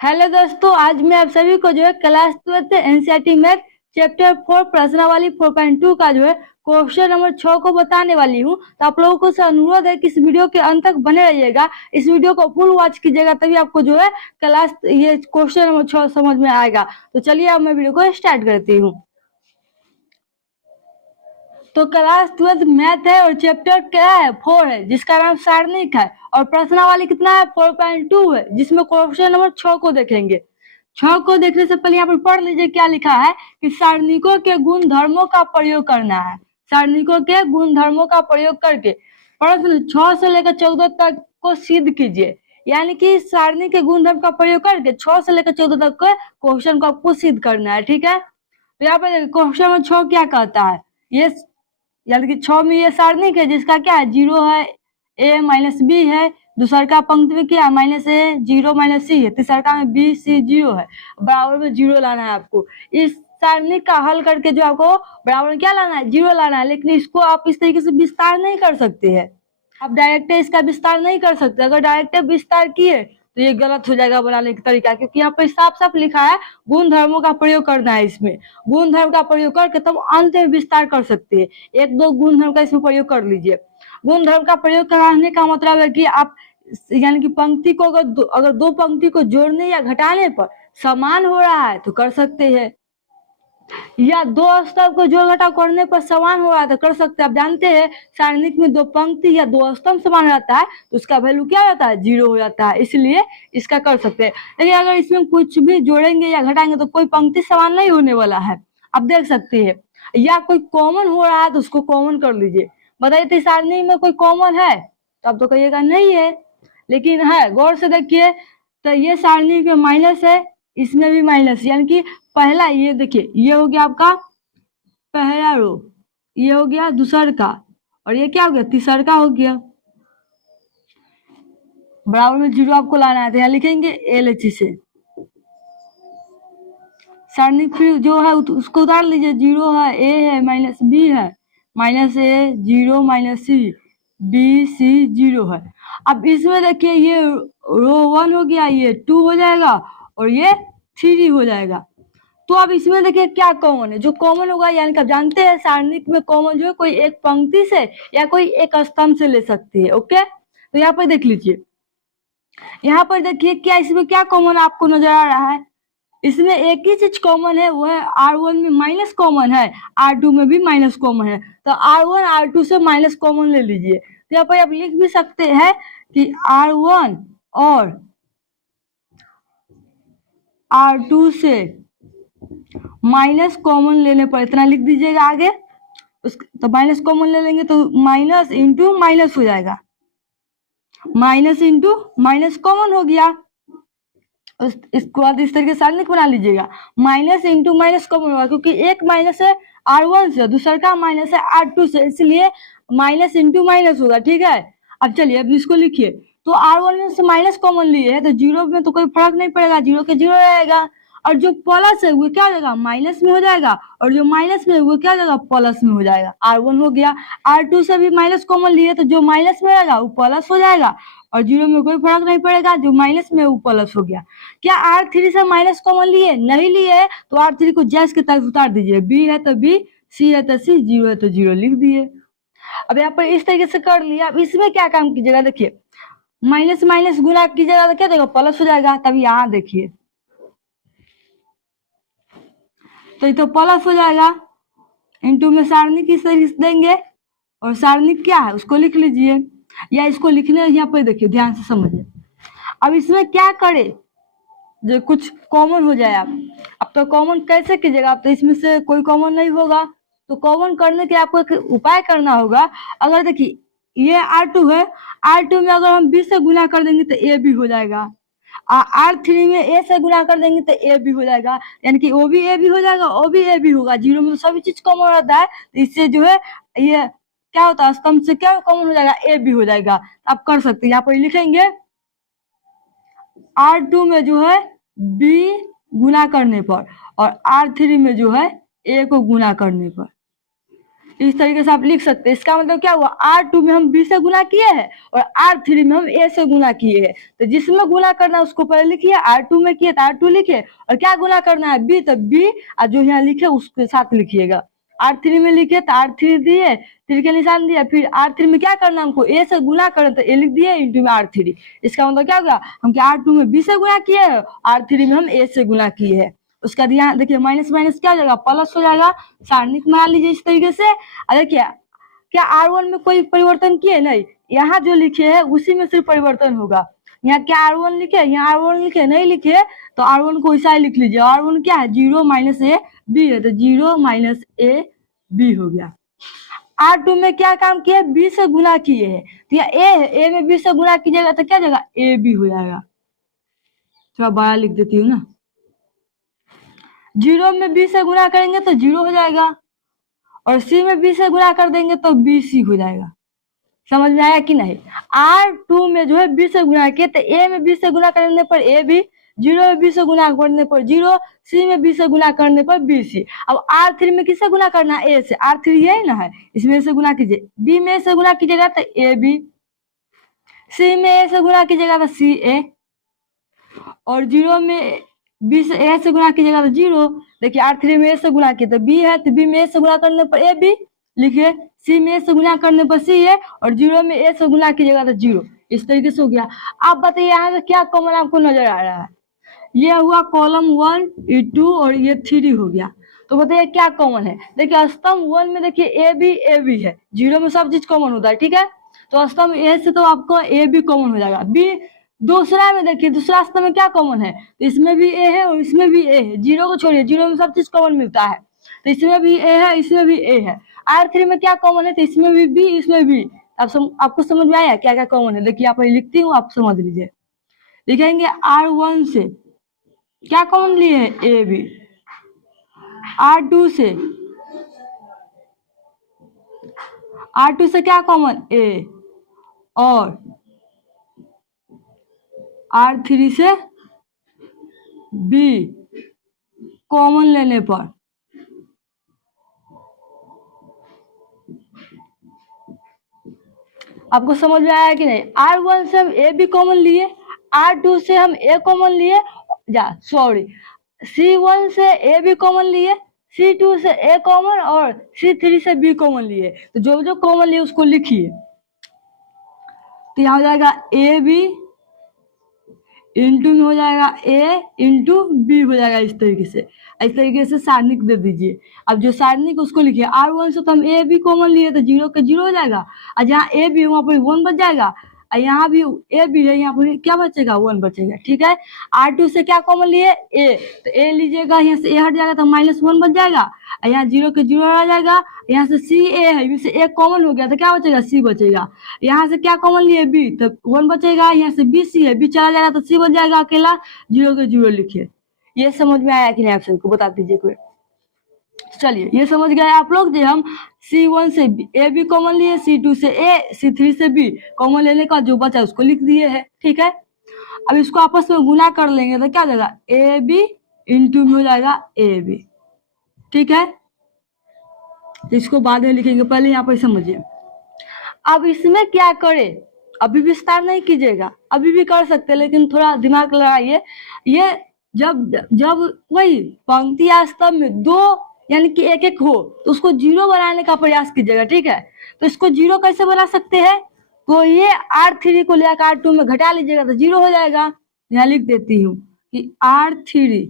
Hello दोस्तों, आज मैं आप सभी को जो है क्लास 12 एनसीईआरटी मैथ चैप्टर 4 प्रश्नावली 4.2 का जो है क्वेश्चन नंबर 6 को बताने वाली हूँ। तो आप लोगों को से अनुरोध है कि इस वीडियो के अंत तक बने रहिएगा, इस वीडियो को फुल वॉच कीजिएगा, तभी आपको जो है क्लास ये क्वेश्चन नंबर 6 समझ में आएगा। तो चलिए अब मैं वीडियो को स्टार्ट करती हूँ। तो क्लास 12 मैथ है और चैप्टर क्या है 4 है, जिसका नाम सारणिक है, और प्रश्नावली कितना है 4.2 है, जिसमें क्वेश्चन नंबर 6 को देखेंगे। 6 को देखने से पहले यहाँ पर पढ़ लीजिए क्या लिखा है कि सारणिकों के गुण धर्मों का प्रयोग करना है। सारणिकों के गुण धर्मों का प्रयोग करके प्रश्न 6 से लेकर 14 तक को सिद्ध कीजिए। यानी कि सारणी के गुण धर्म का प्रयोग करके 6 से लेकर 14 तक के क्वेश्चन को आपको सिद्ध करना है। ठीक है, तो यहाँ पर क्वेश्चन नंबर 6 क्या कहता है, ये यानी कि 6 में ये सारणिक है जिसका क्या है 0 है, a माइनस बी है, दूसरा का पंक्ति में क्या है माइनस ए 0 माइनस सी है, तीसरा का में बी सी 0 है, बराबर में 0 लाना है आपको। इस सारणिक का हल करके जो आपको बराबर में क्या लाना है 0 लाना है, लेकिन इसको आप इस तरीके से विस्तार नहीं कर सकते हैं। आप डायरेक्ट इसका विस्तार नहीं कर सकते। अगर डायरेक्ट विस्तार किए तो ये गलत हो जाएगा बनाने का तरीका, क्योंकि यहाँ पर साफ साफ लिखा है गुण धर्मों का प्रयोग करना है। इसमें गुण धर्म का प्रयोग करके तब अंत में विस्तार कर सकते हैं। एक दो गुण धर्म का इसमें प्रयोग कर लीजिए। गुण धर्म का प्रयोग करने का मतलब है कि आप यानी कि पंक्ति को अगर दो पंक्ति को जोड़ने या घटाने पर समान हो रहा है तो कर सकते हैं, या दो स्तंभ को जोड़ घटाव करने पर समान हो रहा है तो कर सकते हैं। आप जानते हैं सारणिक में दो पंक्ति या दो स्तंभ समान रहता है तो उसका वैल्यू क्या रहता है 0 हो जाता है, इसलिए इसका कर सकते हैं। लेकिन अगर इसमें कुछ भी जोड़ेंगे या घटाएंगे तो कोई पंक्ति समान नहीं होने वाला है, आप देख सकते हैं। या कोई कॉमन हो रहा है तो उसको कॉमन कर लीजिए। बताइए तो सारणी में कोई कॉमन है तो आप तो कहिएगा नहीं है, लेकिन है। गौर से देखिए तो ये सारणी में माइनस है, इसमें भी माइनस, यानी कि पहला ये देखिए ये हो गया आपका पहला रो, ये हो गया दूसर का, और ये क्या हो गया तीसर का हो गया। बराबर में 0 आपको लाना है तो यहाँ लिखेंगे LH से सारणी फिर जो है उसको उतार लीजिए। 0 है, A है, माइनस B है, minus A 0 minus C B C 0 है। अब इसमें देखिए ये रो 1 हो गया, ये 2 हो जाएगा और ये 3 हो जाएगा। तो अब इसमें देखिए क्या कॉमन है, जो कॉमन होगा यानी कि आप जानते हैं सारणिक में कॉमन जो है कोई एक पंक्ति से या कोई एक स्तंभ से ले सकते हैं। ओके, तो यहाँ पर देख लीजिए, यहाँ पर देखिए क्या इसमें क्या कॉमन आपको नजर आ रहा है। इसमें एक ही चीज कॉमन है, वो है R1 में माइनस कॉमन है, R2 में भी माइनस कॉमन है। तो R1 R2 से माइनस कॉमन ले लीजिए। तो यहाँ पर आप लिख भी सकते हैं कि R1 और R2 से माइनस कॉमन लेने पर इतना लिख दीजिएगा आगे। तो माइनस कॉमन ले लेंगे तो माइनस इंटू माइनस हो जाएगा, माइनस इंटू माइनस कॉमन हो गया। इसको बाद इस तरीके से सारणिक बना लीजिएगा, माइनस इंटू माइनस कॉमन होगा, क्योंकि एक माइनस है R1 से, दूसरा का माइनस है R2 से, इसलिए माइनस इंटू माइनस होगा। ठीक है, अब चलिए अब इसको लिखिए। तो R1 में से माइनस कॉमन लिए है तो 0 में तो कोई फर्क नहीं पड़ेगा, 0 के 0 रहेगा, और जो प्लस है वो क्या हो जाएगा माइनस में हो जाएगा, और जो माइनस में है वो क्या हो जाएगा प्लस में हो जाएगा। R1 हो गया, R2 से भी माइनस कॉमन लिए तो जो माइनस में रहेगा वो प्लस हो जाएगा, और 0 में कोई फर्क नहीं पड़ेगा, जो माइनस में वो प्लस हो गया। क्या R3 से माइनस कॉमन लिए नहीं लिए तो R3 को जैस के तरफ उतार दीजिए, B है तो B, C है तो C, 0 है तो 0 लिख दिए। अब यहाँ पर इस तरीके से कर लिया। अब इसमें क्या काम कीजिएगा, देखिए माइनस माइनस गुना कीजिएगा तो क्या देगा प्लस हो जाएगा। तब यहाँ देखिए तो ये तो प्लस हो जाएगा, इंटू में सारणी किस तरीके से देंगे, और सारणी क्या है उसको लिख लीजिए, या इसको लिखने यहाँ पर देखिए ध्यान से समझिए। अब इसमें क्या करे जो कुछ कॉमन हो जाए। आप तो कॉमन कैसे कीजिएगा, आप तो इसमें से कोई कॉमन नहीं होगा, तो कॉमन करने के आपको एक उपाय करना होगा। अगर देखिए ये R2 है, R2 में अगर हम B से गुना कर देंगे तो A भी हो जाएगा, R3 में A से गुना कर देंगे तो A भी हो जाएगा, यानी कि O भी A भी हो जाएगा, O भी A भी होगा। 0 में तो सभी चीज कॉमन रहता है, तो इससे जो है ये क्या होता है स्तंभ से क्या कॉमन हो जाएगा A भी हो जाएगा। आप कर सकते हैं, यहाँ पर लिखेंगे R2 में जो है B गुना करने पर, और R3 में जो है A को गुना करने पर। इस तरीके से आप लिख सकते हैं। इसका मतलब क्या हुआ, R2 में हम B से गुना किए हैं और R3 में हम A से गुना किए हैं। तो जिसमें गुना करना है उसको पहले लिखिए, R2 में किए तो R2 लिखिए, और क्या गुना करना है B, तो B, और जो यहाँ लिखे उसके साथ लिखिएगा। R3 में लिखे तो R3 दिए, तीर के निशान दिया, फिर R3 में क्या करना है हमको, A से गुना करना, तो A लिख दिए इंटू में R3। इसका मतलब क्या होगा, हम क्या R2 में B से गुना किए हैं, R3 में हम A से गुना किए हैं। उसका ध्यान देखिए, माइनस माइनस क्या हो जाएगा, प्लस हो जाएगा। सारणिक बना लीजिए इस तरीके से। देखिए क्या R1 में कोई परिवर्तन किए, नहीं, यहाँ जो लिखे है उसी में सिर्फ परिवर्तन होगा। यहाँ क्या R1 लिखे, यहाँ R1 लिखे, नहीं लिखे तो R1 को ऐसा ही लिख लीजिए। R1 क्या है, 0 माइनस ए बी है, तो 0 माइनस ए बी हो गया। R2 में क्या काम किया, B से गुना किए हैं, तो यहाँ A है, A में B से गुना कीजिएगा तो क्या जाएगा, ए बी हो जाएगा। थोड़ा बड़ा लिख देती हूँ ना। 0 में B से गुना करेंगे तो 0 हो जाएगा, और C में B से गुना कर देंगे तो BC हो जाएगा। समझ में आया कि नहीं। R2 में जो है B से गुना किए तो A में B से गुना करने पर A B, 0 में B से गुना करने पर 0, C में B से गुना करने पर BC। अब R3 में किससे गुना करना है, A से। R3 यही ना है, इसमें से गुना कीजिए। B में से गुना कीजिएगा तो AB, C में A से गुना कीजिएगा तो CA, और 0 में B से A से गुना कीजिएगा तो 0। देखिए R3 में A से गुना किए तो B है, तो B में A से गुना करने पर AB लिखिए, C में A से गुना करने पर C है, और 0 में A से गुना कीजिएगा तो 0। इस तरीके से हो गया। अब बताइए यहाँ से क्या कॉमन आपको नजर आ रहा है, ये हुआ कॉलम 1, ये 2 और ये 3 हो गया। तो बताइए क्या कॉमन है। देखिए स्तंभ 1 में देखिए ए बी है, 0 में सब चीज कॉमन होता है, ठीक है। तो स्तंभ A से तो आपको ए बी कॉमन हो जाएगा। B दूसरा में देखिए, दूसरा स्तंभ में क्या कॉमन है, तो इसमें भी A है और इसमें भी A है। 0 को छोड़िए, 0 में सब चीज कॉमन मिलता है, तो इसमें भी A है, इसमें भी A है। R3 में क्या कॉमन है, तो इसमें भी B, इसमें भी। आपको समझ में आया क्या क्या कॉमन है। देखिए यहाँ पर लिखती हूँ, आप समझ लीजिए। लिखेंगे R1 से क्या कॉमन लिए है, ए बी। R2 से क्या कॉमन, A, और R3 से B कॉमन लेने पर आपको समझ में आया कि नहीं। R1 से हम A B कॉमन लिए, R2 से हम A कॉमन लिए, C1 से A B कॉमन लिए, C2 से A कॉमन और C3 से B कॉमन लिए। तो जो जो कॉमन लिए उसको लिखिए। तो यहाँ हो जाएगा ए बी इंटू में हो जाएगा A इंटू बी हो जाएगा। इस तरीके से सारणिक दे दीजिए। अब जो सारणिक उसको लिखिए। R1 से तो हम A B कॉमन लिए तो 0 के 0 हो जाएगा, और जहाँ A B है वहाँ पर 1 बच जाएगा, और यहाँ भी A B है, यहाँ पर क्या बचेगा, 1 बचेगा, ठीक है। R2 से क्या कॉमन लिए, A, तो A लीजिएगा, यहाँ से A हट जाएगा तो -1 बच जाएगा, और यहाँ 0 के 0 आ जाएगा। यहाँ से C A है, इनमें से A कॉमन हो गया तो क्या बचेगा, C बचेगा। यहाँ से क्या कॉमन लिए, B, तो 1 बचेगा। यहाँ से B C है, B चला जाएगा तो C बच जाएगा अकेला। 0 के 0 लिखिए। ये समझ में आया कि नहीं, आप सबको बता दीजिए कोई। चलिए ये समझ गए आप लोग जो हम C1 से A B कॉमन लिए, C2 से A, C3 से B कॉमन लेने का जो बचा उसको लिख दिए है, ठीक है। अब इसको आपस में गुना कर लेंगे तो क्या हो जाएगा, AB इंटू में हो जाएगा AB, ठीक है। इसको बाद में लिखेंगे, पहले यहाँ पर समझिए। अब इसमें क्या करें, अभी विस्तार नहीं कीजिएगा, अभी भी कर सकते हैं लेकिन थोड़ा दिमाग लगाइए। ये जब कोई पंक्ति या स्तंभ में 2 यानी कि 1-1 हो तो उसको 0 बनाने का प्रयास कीजिएगा, ठीक है। तो इसको 0 कैसे बना सकते हैं, तो ये R3 को लेकर R2 में घटा लीजिएगा तो 0 हो जाएगा। यहाँ लिख देती हूँ कि R3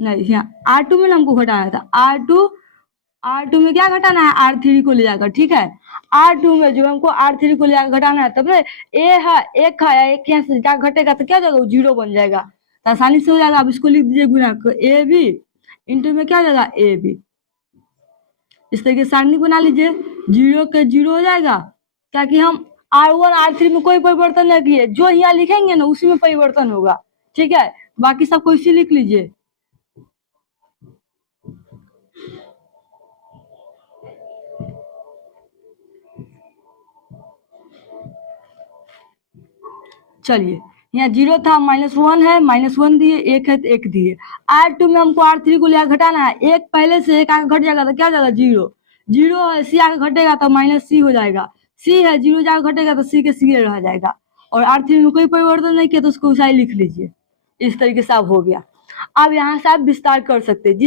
नहीं, यहाँ R2 में हमको घटाना था, R2 में क्या घटाना है, R3 को ले जाकर, ठीक है। R2 में जो हमको R3 को ले जाकर घटाना है, तब A है, 1 है, 1 यहाँ से जाकर घटेगा तो क्या हो जाएगा, 0 बन जाएगा, तो आसानी से हो जाएगा। अब इसको लिख दीजिए गुना को, AB इंटू में क्या हो जाएगा, AB। इस तरीके से सारणी बना लीजिए। 0 के 0 हो जाएगा, ताकि हम R1 R3 में कोई परिवर्तन नहीं किए, जो यहाँ लिखेंगे ना उसी में परिवर्तन होगा, ठीक है। बाकी सबको इसी लिख लीजिए। चलिए यहाँ 0 था, -1 है, -1 दिए, 1 है तो 1 दिए। R2 में हमको R3 को लिया घटाना है, 1 पहले से 1 आगे घट जाएगा तो क्या जाएगा, 0। जीरो है, सी आगे घटेगा तो माइनस सी हो जाएगा, सी है, जीरो जाकर घटेगा तो सी के सी रह जाएगा, और R3 में कोई परिवर्तन नहीं किया तो उसको उसाई लिख लीजिए। इस तरीके से अब हो गया। अब यहाँ से आप विस्तार कर सकते हैं,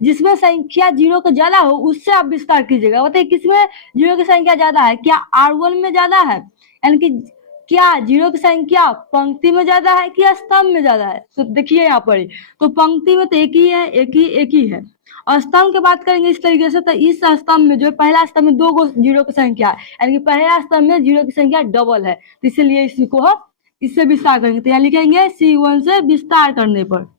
जिसमें संख्या जीरो का ज्यादा हो उससे आप विस्तार कीजिएगा। बताइए किसमें जीरो की संख्या ज्यादा है, क्या R1 में ज्यादा है, यानी कि क्या जीरो की संख्या पंक्ति में ज्यादा है कि स्तंभ में ज्यादा है। तो देखिए यहाँ पर तो पंक्ति में तो एक ही है, एक ही है। और स्तंभ की बात करेंगे इस तरीके से, तो इस स्तंभ में जो पहला स्तंभ में 2 जीरो की संख्या है, यानी कि पहला स्तंभ में जीरो की संख्या डबल है, तो इसलिए इसको हम इससे विस्तार करेंगे। तो यहाँ लिखेंगे C1 से विस्तार करने पर।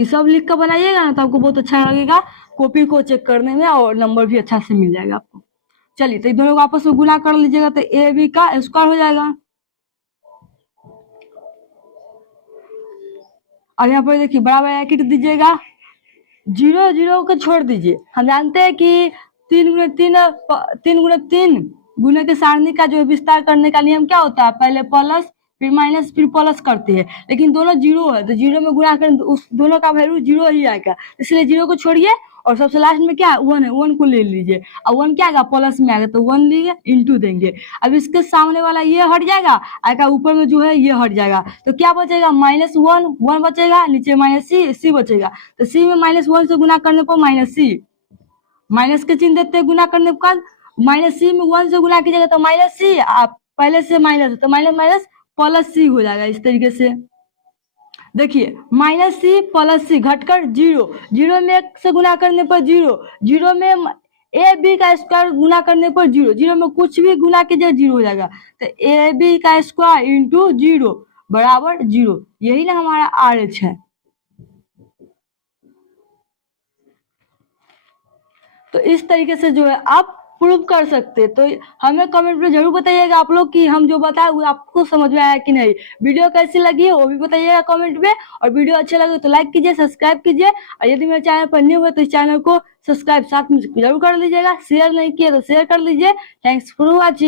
ये सब लिख कर बनाइएगा ना तो आपको बहुत अच्छा लगेगा, कॉपी को चेक करने में, और नंबर भी अच्छा से मिल जाएगा आपको। चलिए तो दोनों को आपस में गुना कर लीजिएगा तो AB का स्क्वायर हो जाएगा। अब यहाँ पर देखिए बराबर ब्रैकेट दीजिएगा, जीरो जीरो को छोड़ दीजिए। हम जानते हैं कि 3 गुणे 3 गुणे के सारणी का जो विस्तार करने का नियम क्या होता है, पहले प्लस फिर माइनस फिर प्लस करते हैं, लेकिन दोनों जीरो है तो जीरो में गुणा करें तो उस दोनों का वैल्यू जीरो ही आएगा, इसलिए जीरो को छोड़िए और सबसे लास्ट में क्या है 1 है, 1 को ले लीजिए। अब 1 क्या आएगा, प्लस में आएगा तो 1 लीजिए, इंटू देंगे। अब इसके सामने वाला ये हट जाएगा, आएगा ऊपर में जो है ये हट जाएगा, तो क्या बचेगा -1 1 बचेगा, नीचे माइनस सी बचेगा। तो सी में -1 से गुना करने पर माइनस सी, माइनस के चिन्ह देते हैं गुना करने के बाद, माइनस सी में 1 से गुना कीजिएगा तो माइनस सी, आप पहले से माइनस तो माइनस माइनस प्लस सी हो जाएगा। इस तरीके से देखिए -c प्लस सी घटकर जीरो, जीरो में 1 से गुना करने पर जीरो, जीरो में AB का स्क्वायर गुना करने पर जीरो, जीरो में कुछ भी गुना कीजिए जीरो हो जाएगा, तो AB का स्क्वायर इंटू जीरो बराबर जीरो, यही ना हमारा RH है। तो इस तरीके से जो है आप प्रूव कर सकते हैं। तो हमें कमेंट में जरूर बताइएगा आप लोग कि हम जो बताए वो आपको समझ में आया कि नहीं, वीडियो कैसी लगी है वो भी बताइएगा कमेंट में, और वीडियो अच्छे लगे तो लाइक कीजिए, सब्सक्राइब कीजिए, और यदि मेरे चैनल पर न्यू है तो इस चैनल को सब्सक्राइब साथ में जरूर कर लीजिएगा, शेयर नहीं किया तो शेयर कर लीजिए। Thanks for watching.